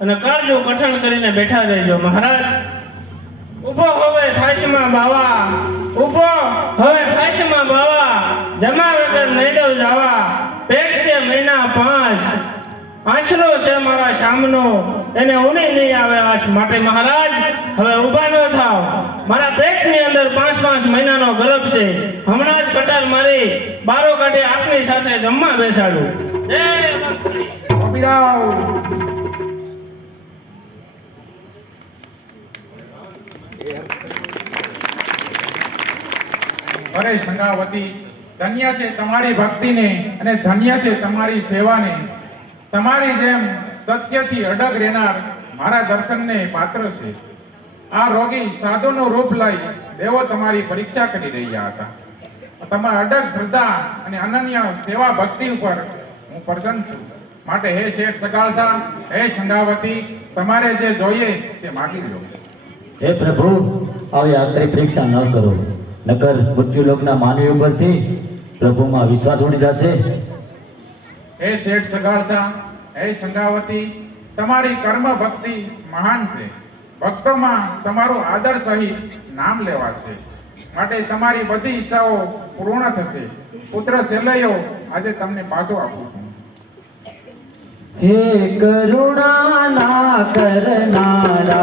અને કાળજો કઠણ કરીને બેઠા રહેજો મહારાજ. ઉભો હવે થાશમાં બાવા, ઉભો હવે થાશમાં બાવા, જમા વગર નૈડવ જાવા, પેટ છે મહિના 5, આશરો છે મારા શામનો, એને ઊની નહીં આવે આશ. માટે મહારાજ હવે ઊભા ન થાવ, મારા પેટની અંદર 5 મહિનાનો ગર્ભ છે. હમણાં જ કટાર મારી બારો કાઢી આપની સાથે જમવા બેસાડું. જય અભિરાવ અરે સંગાવતી, ધન્ય છે તમારી ભક્તિને અને ધન્ય છે તમારી સેવાને. તમારી જેમ સત્યથી અડગ રહેનાર મારા દર્શનને પાત્ર છે. આ રોગી સાધુનું રૂપ લઈ દેવો તમારી પરીક્ષા કરી રહ્યા હતા. તમારા અડગ શ્રદ્ધા અને અનન્ય સેવા ભક્તિ ઉપર હું પ્રસન્ન છું. માટે હે શેઠ સગાળસા, હે સંગાવતી, તમારે જે જોઈએ તે માગી લો. હે પ્રભુ, આવી આકરી પરીક્ષા ન કરો, નકર મૃત્યુલોકના માનવી ઉપરથી પ્રભુમાં વિશ્વાસ ઉડી જશે. હે શેઠ સગાળસા, હે સંગાવતી, તમારી કર્મ ભક્તિ મહાન છે. ભક્તોમાં તમારું આદર સહિત નામ લેવાશે. માટે તમારી બધી ઈચ્છાઓ પૂર્ણ થશે. પુત્ર શૈલયો આજે તમને પાછો આપું છું. હે કરુણા ના કરનારા,